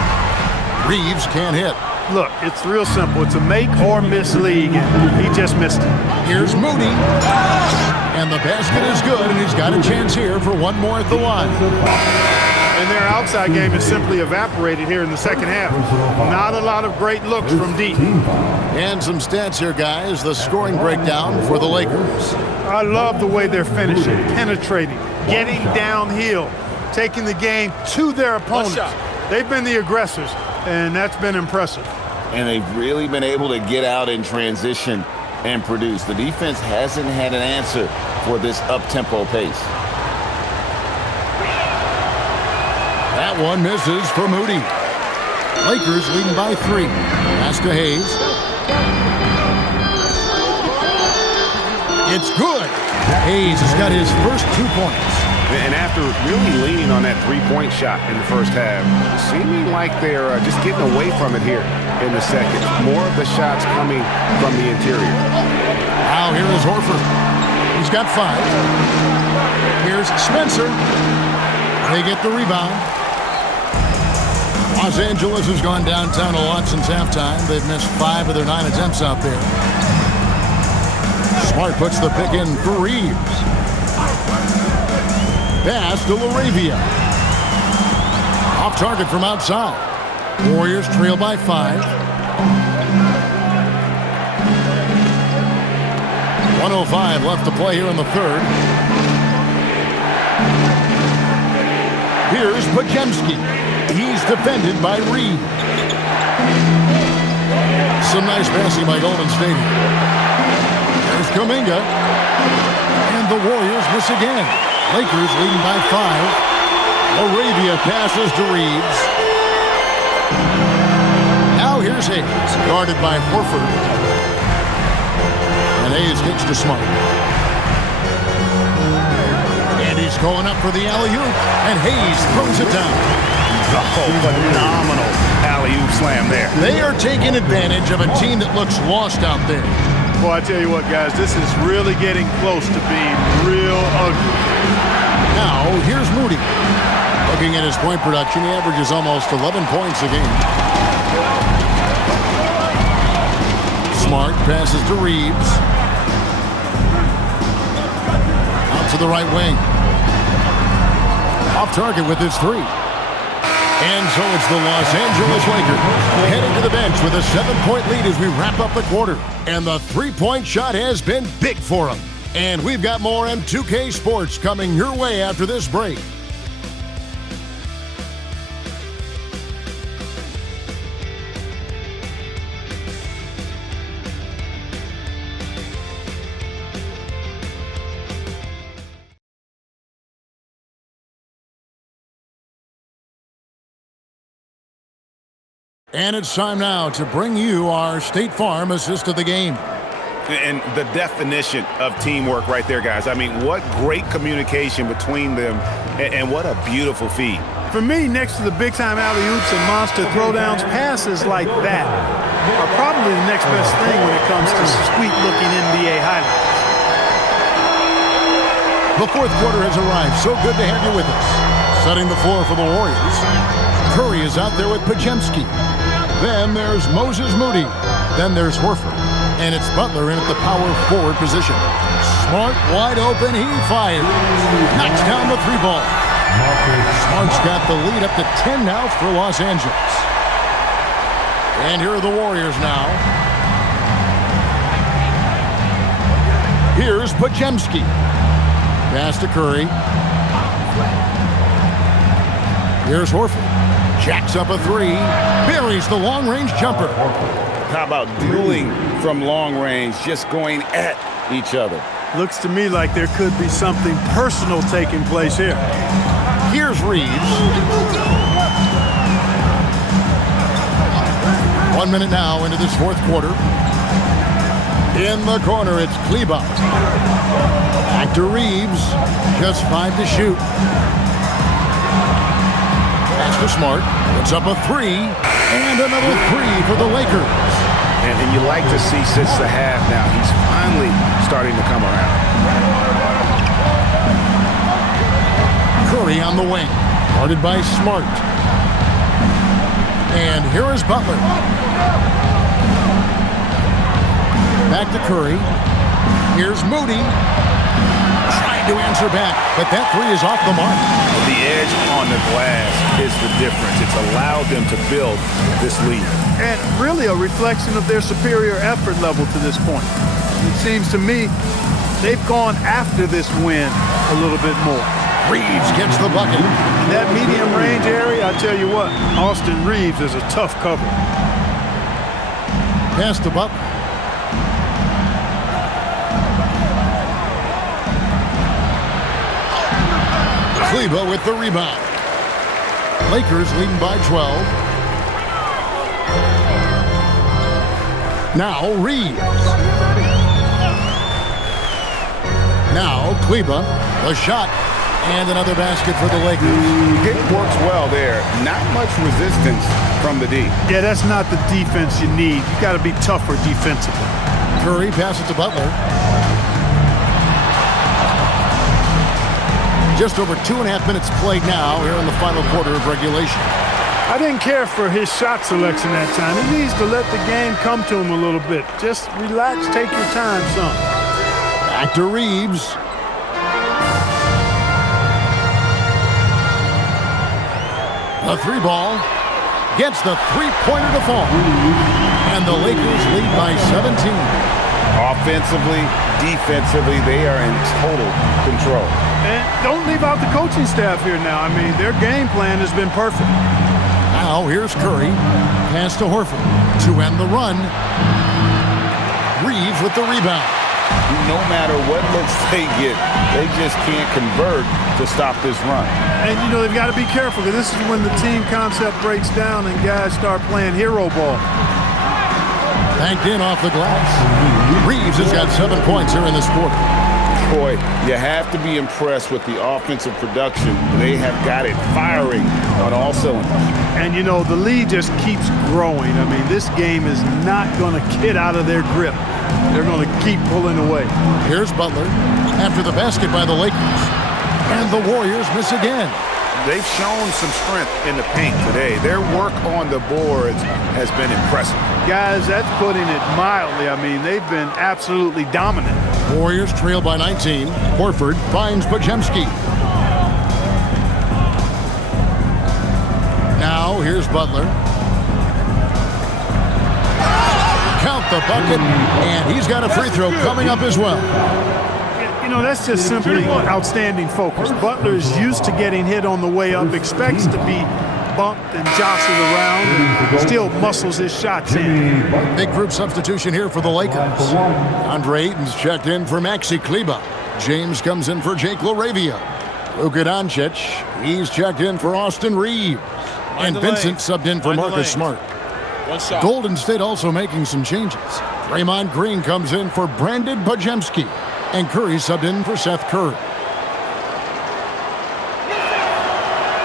Reeves can't hit. Look, it's real simple. It's a make or miss league, and he just missed it. Here's Moody. And the basket is good, and he's got a chance here for one more at the line. And their outside game is simply evaporated here in the second half. Not a lot of great looks from deep. And some stats here, guys. The scoring breakdown for the Lakers. I love the way they're finishing, penetrating, getting downhill, taking the game to their opponents. They've been the aggressors, and that's been impressive. and they've really been able to get out in transition and produce. The defense hasn't had an answer for this up-tempo pace. That one misses for Moody. Lakers leading by 3. Pass to Hayes. It's good. Hayes has got his first 2 points. And after really leaning on that three-point shot in the first half, seeming like they're just getting away from it here in the second. More of the shots coming from the interior. Now here is Horford. He's got 5. Here's Spencer. They get the rebound. Los Angeles has gone downtown a lot since halftime. They've missed 5 of their 9 attempts out there. Smart puts the pick in for Reeves. Pass to LaRavia. Off target from outside. Warriors trail by 5. 1:05 left to play here in the third. Here's Podziemski. He's defended by Reed. Some nice passing by Golden State. There's Kuminga. And the Warriors miss again. Lakers leading by 5. LaRavia passes to Reeves. Now here's Hayes, guarded by Horford. And Hayes kicks to Smart. And he's going up for the alley-oop. And Hayes throws it down. Oh, phenomenal alley-oop slam there. They are taking advantage of a team that looks lost out there. Boy, I tell you what, guys, this is really getting close to being real ugly. Now, here's Moody. Looking at his point production, he averages almost 11 points a game. Smart passes to Reeves. Out to the right wing. Off target with his 3. And so it's the Los Angeles Lakers heading to the bench with a 7-point lead as we wrap up the quarter. And the 3-point shot has been big for them. And we've got more M2K Sports coming your way after this break. And it's time now to bring you our State Farm assist of the game. And the definition of teamwork right there, guys. I mean, what great communication between them, and what a beautiful feed. For me, next to the big-time alley-oops and monster throwdowns, passes like that are probably the next best thing when it comes to sweet-looking NBA highlights. The fourth quarter has arrived. So good to have you with us. Setting the floor for the Warriors. Curry is out there with Podziemski. Then there's Moses Moody. Then there's Horford. And it's Butler in at the power forward position. Smart wide open. He fires. Knocks down the 3-ball. Smart's got the lead up to 10 now for Los Angeles. And here are the Warriors now. Here's Podziemski. Pass to Curry. Here's Horford. Jacks up a 3. Buries the long-range jumper. How about dueling from long range, just going at each other? Looks to me like there could be something personal taking place here. Here's Reeves. 1 minute now into this fourth quarter. In the corner, it's Kleber. Back to Reeves. Just 5 to shoot. Pass to Smart. Puts up a 3. And another 3 for the Lakers. And you like to see since the half now, he's finally starting to come around. Curry on the wing. Guarded by Smart. And here is Butler. Back to Curry. Here's Moody. Trying to answer back, but that 3 is off the mark. The edge on the glass is the difference. It's allowed them to build this lead. And really a reflection of their superior effort level to this point. It seems to me they've gone after this win a little bit more. Reeves gets the bucket. In that medium range area, I tell you what, Austin Reeves is a tough cover. Pass to Butler. Kleber with the rebound. Lakers leading by 12. Now Reeves. Now Kleber, a shot, and another basket for the Lakers. It works well there. Not much resistance from the D. Yeah, that's not the defense you need. You got to be tougher defensively. Curry passes to Butler. Just over 2.5 minutes played now here in the final quarter of regulation. I didn't care for his shot selection that time. He needs to let the game come to him a little bit. Just relax, take your time, son. Back to Reeves. The three ball gets the three-pointer to fall. And the Lakers lead by 17. Offensively, defensively, they are in total control. And don't leave out the coaching staff here now. I mean, their game plan has been perfect. Now here's Curry. Pass to Horford to end the run. Reeves with the rebound. No matter what looks they get, they just can't convert to stop this run. And, you know, they've got to be careful because this is when the team concept breaks down and guys start playing hero ball. Banked in off the glass. Reeves has got 7 points here in this quarter. Boy, you have to be impressed with the offensive production. They have got it firing on all cylinders. And, you know, the lead just keeps growing. I mean, this game is not going to get out of their grip. They're going to keep pulling away. Here's Butler after the basket by the Lakers. And the Warriors miss again. They've shown some strength in the paint today. Their work on the boards has been impressive. Guys, that's putting it mildly. I mean, they've been absolutely dominant. Warriors trail by 19. Horford finds Podziemski. Now here's Butler. Count the bucket, and he's got a free throw coming up as well. You know, that's just simply outstanding focus. Butler is used to getting hit on the way up, expects to be bumped and jostled around, and still muscles his shots in. Big group substitution here for the Lakers. Andre Ayton's checked in for Maxi Kleber. James comes in for Jake LaRavia. Luka Doncic, he's checked in for Austin Reeves. And Vincent subbed in for Marcus Smart. Golden State also making some changes. Draymond Green comes in for Brandon Podziemski. And Curry subbed in for Seth Curry.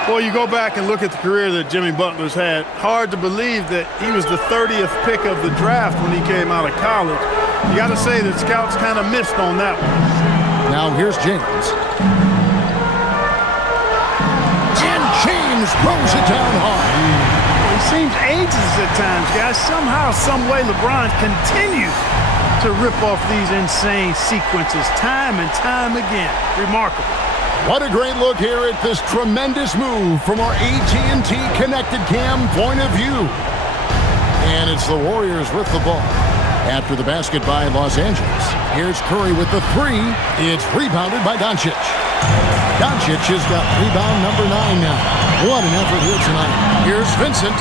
Well, you go back and look at the career that Jimmy Butler's had. Hard to believe that he was the 30th pick of the draft when he came out of college. You got to say that scouts kind of missed on that one. Now here's James. And James throws it down hard. Well, he seems ageless at times, guys. Somehow, some way, LeBron continues to rip off these insane sequences time and time again. Remarkable. What a great look here at this tremendous move from our AT&T Connected Cam point of view. And it's the Warriors with the ball. After the basket by Los Angeles, here's Curry with the three. It's rebounded by Doncic. Doncic has got rebound number 9 now. What an effort here tonight. Here's Vincent.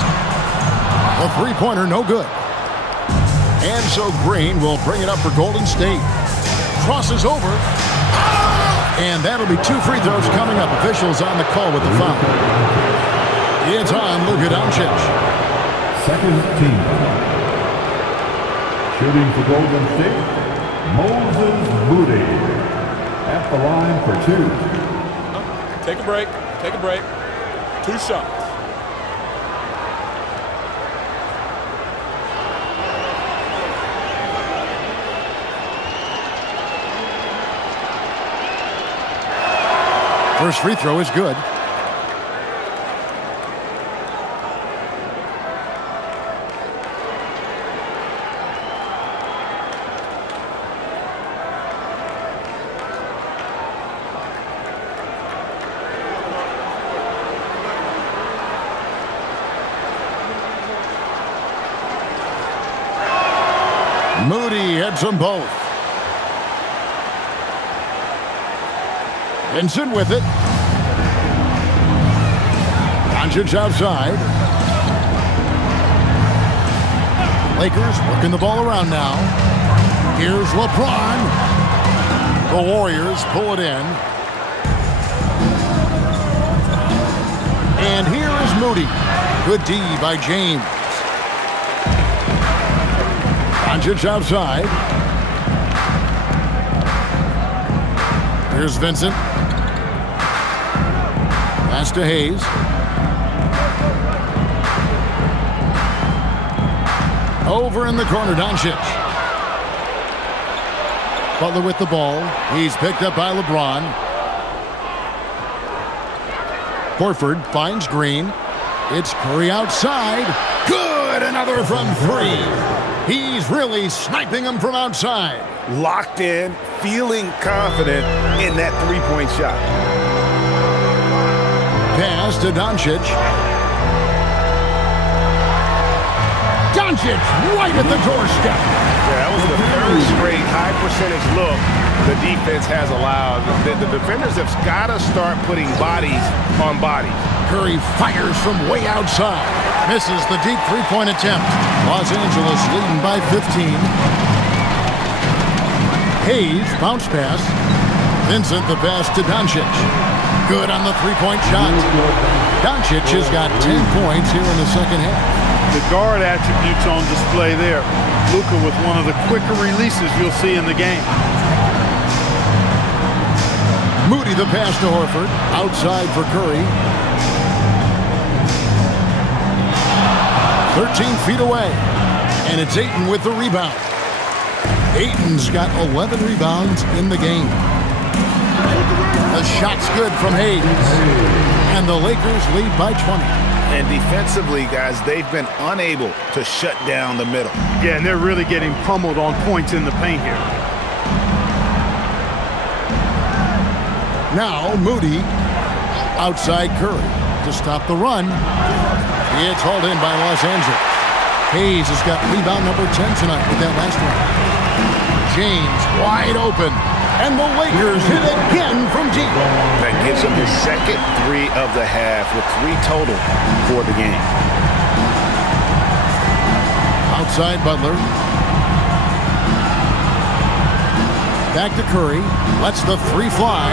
The three-pointer no good. And so Green will bring it up for Golden State. Crosses over. And that'll be 2 free throws coming up. Officials on the call with the foul. It's on Luka Doncic. Second team. Shooting for Golden State, Moses Moody. At the line for 2. Take a break. Take a break. 2 shots. First free throw is good. Moody hits them both. Vincent with it. Doncic outside. Lakers working the ball around now. Here's LeBron. The Warriors pull it in. And here is Moody. Good D by James. Doncic outside. Here's Vincent. Pass to Hayes. Over in the corner, Doncic. Butler with the ball. He's picked up by LeBron. Horford finds Green. It's Curry outside. Good! Another from three. He's really sniping them from outside. Locked in, feeling confident in that three-point shot. Pass to Doncic. Doncic right at the doorstep. Yeah, that was the third straight high-percentage look the defense has allowed. The defenders have got to start putting bodies on bodies. Curry fires from way outside. Misses the deep three-point attempt. Los Angeles leading by 15. Hayes, bounce pass. Vincent the pass to Doncic. Good on the three-point shot. Doncic has got 10 points here in the second half. The guard attributes on display there. Luka with one of the quicker releases you'll see in the game. Moody the pass to Horford. Outside for Curry. 13 feet away. And it's Ayton with the rebound. Ayton's got 11 rebounds in the game. The shot's good from Hayes. And the Lakers lead by 20. And defensively, guys, they've been unable to shut down the middle. Yeah, and they're really getting pummeled on points in the paint here. Now Moody outside Curry to stop the run. It's hauled in by Los Angeles. Hayes has got rebound number 10 tonight with that last one. James wide open. And the Lakers hit again from deep. That gives them the second three of the half with 3 total for the game. Outside Butler. Back to Curry. Lets the three fly.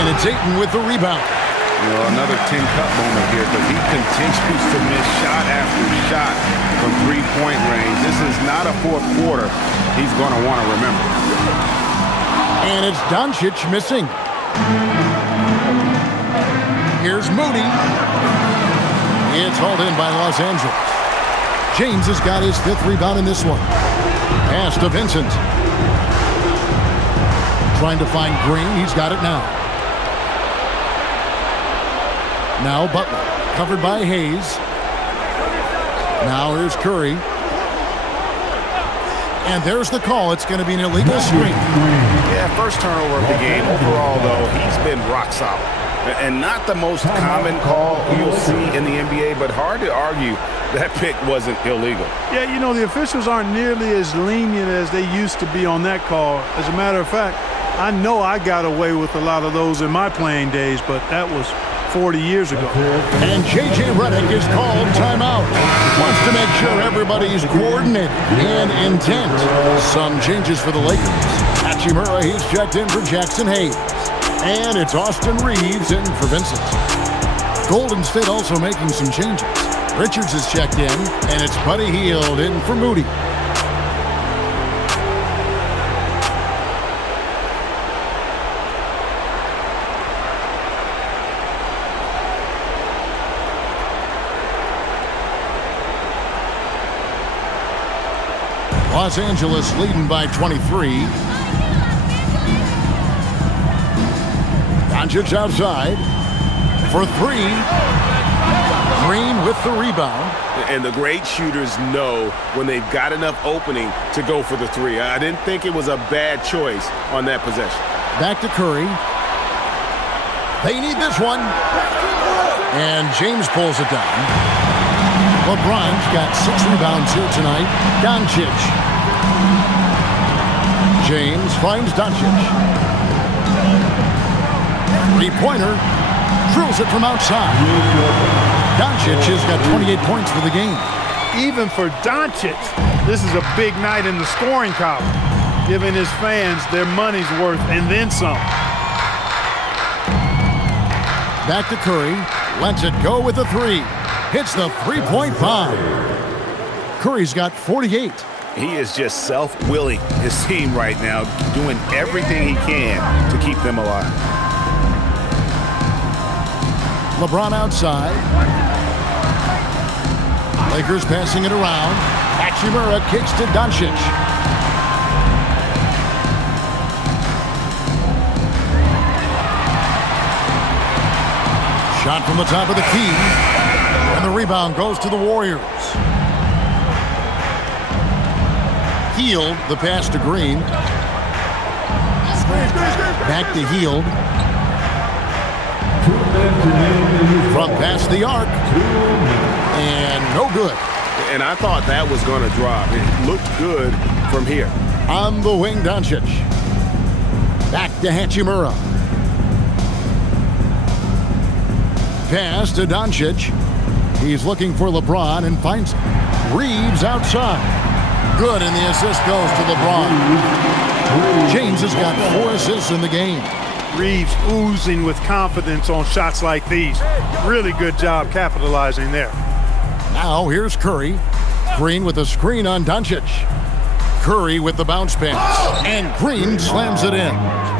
And it's Ayton with the rebound. You know, another 10-cup moment here, but he continues to miss shot after shot from three-point range. This is not a fourth quarter he's going to want to remember. And it's Doncic missing. Here's Moody. It's hauled in by Los Angeles. James has got his 5th rebound in this one. Pass to Vincent. Trying to find Green. He's got it now. Now Butler. Covered by Hayes. Now here's Curry. And there's the call. It's going to be an illegal screen. Yeah, first turnover of the game. Overall, though, he's been rock solid. And not the most common call you'll see in the NBA, but hard to argue that pick wasn't illegal. Yeah, you know, the officials aren't nearly as lenient as they used to be on that call. As a matter of fact, I know I got away with a lot of those in my playing days, but that was 40 years ago. And J.J. Redick is called timeout. Wants to make sure everybody's coordinated and intent. Some changes for the Lakers. Hachimura, he's checked in for Jackson Hayes. And it's Austin Reeves in for Vincent. Golden State also making some changes. Richards is checked in, and it's Buddy Hield in for Moody. Los Angeles leading by 23. Doncic outside for 3. Green with the rebound. And the great shooters know when they've got enough opening to go for the 3. I didn't think it was a bad choice on that possession. Back to Curry. They need this one. And James pulls it down. LeBron's got 6 rebounds here tonight. Doncic. James finds Doncic. Three-pointer. Drills it from outside. Doncic has got 28 points for the game. even for Doncic, this is a big night in the scoring column, giving his fans their money's worth and then some. Back to Curry. Lets it go with the three. Hits the three-point bomb. Curry's got 48. He is just self-willing his team right now, doing everything he can to keep them alive. LeBron outside. Lakers passing it around. Hachimura kicks to Doncic. Shot from the top of the key. And the rebound goes to the Warriors. Hield, the pass to Green. Back to Hield. From past the arc. And no good. And I thought that was going to drop. It looked good from here. On the wing, Doncic. Back to Hachimura. Pass to Doncic. He's looking for LeBron and finds him. Reeves outside. Good, and the assist goes to LeBron. James has got 4 assists in the game. Reeves oozing with confidence on shots like these. Really good job capitalizing there. Now here's Curry. Green with a screen on Doncic. Curry with the bounce pass. And Green slams it in.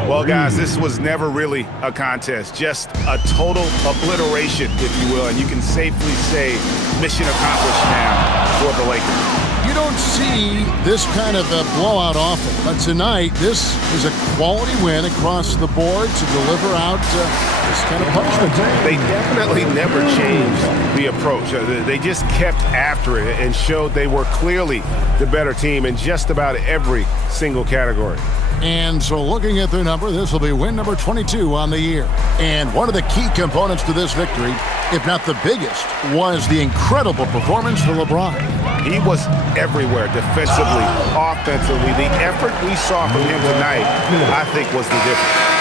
Well, guys, this was never really a contest. Just a total obliteration, if you will. And you can safely say mission accomplished now for the Lakers. You don't see this kind of a blowout often, but tonight this is a quality win across the board to deliver out this kind of punishment. They definitely never changed the approach. They just kept after it and showed they were clearly the better team in just about every single category. And so looking at their number, this will be win number 22 on the year. And one of the key components to this victory, if not the biggest, was the incredible performance for LeBron. He was everywhere, defensively, offensively. The effort we saw from him tonight, I think, was the difference.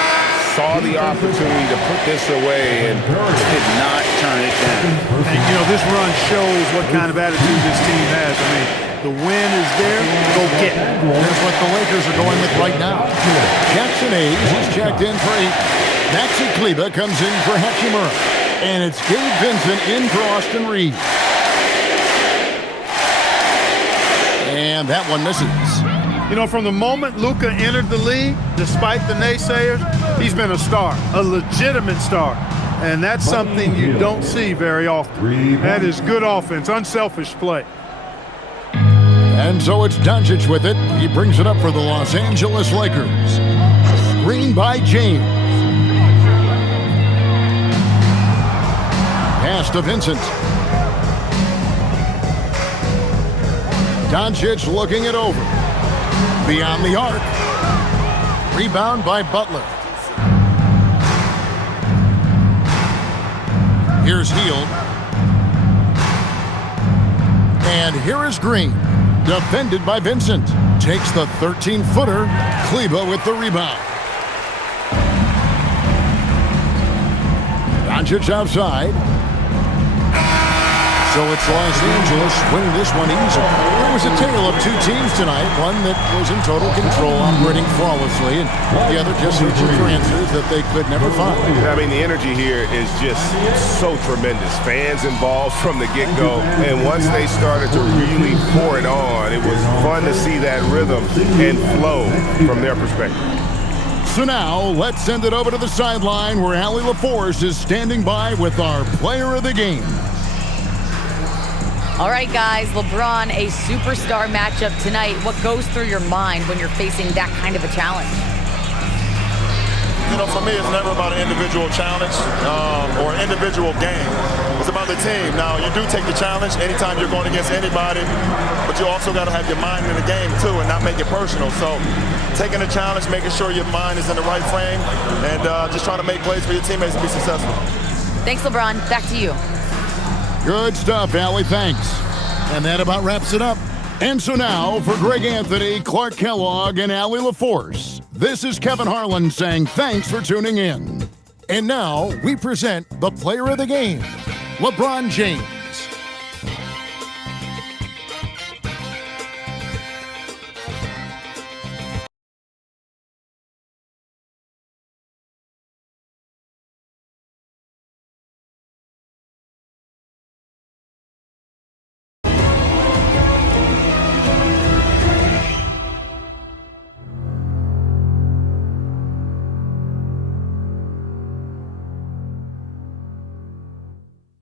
Saw the opportunity to put this away and did not turn it down. And, you know, this run shows what kind of attitude this team has. I mean, the win is there, go get it. Here's what the Lakers are going with right now. Jackson Hayes is checked in for 8. Maxi Kleber comes in for Hachimura. And it's Gabe Vincent in for Austin Reeves. And that one misses. You know, from the moment Luka entered the league, despite the naysayers, he's been a star, a legitimate star. And that's something you don't see very often. That is good offense, unselfish play. And so it's Doncic with it. He brings it up for the Los Angeles Lakers. Screen by James. Pass to Vincent. Doncic looking it over. Beyond the arc. Rebound by Butler. Here's Hield. And here is Green. Defended by Vincent. Takes the 13-footer. Kleber with the rebound. Doncic outside. So it's Los Angeles winning this one easily. It was a tale of 2 teams tonight. One that was in total control, operating flawlessly, and the other just reaching for answers that they could never find. I mean, the energy here is just so tremendous. Fans involved from the get-go, and once they started to really pour it on, it was fun to see that rhythm and flow from their perspective. So now, let's send it over to the sideline where Allie LaForce is standing by with our player of the game. All right, guys, LeBron, a superstar matchup tonight. What goes through your mind when you're facing that kind of a challenge? You know, for me, it's never about an individual challenge or an individual game. It's about the team. Now, you do take the challenge anytime you're going against anybody, but you also got to have your mind in the game, too, and not make it personal. So taking the challenge, making sure your mind is in the right frame, and just trying to make plays for your teammates to be successful. Thanks, LeBron. Back to you. Good stuff, Allie. Thanks. And that about wraps it up. And so now, for Greg Anthony, Clark Kellogg, and Allie LaForce, this is Kevin Harlan saying thanks for tuning in. And now, we present the player of the game, LeBron James.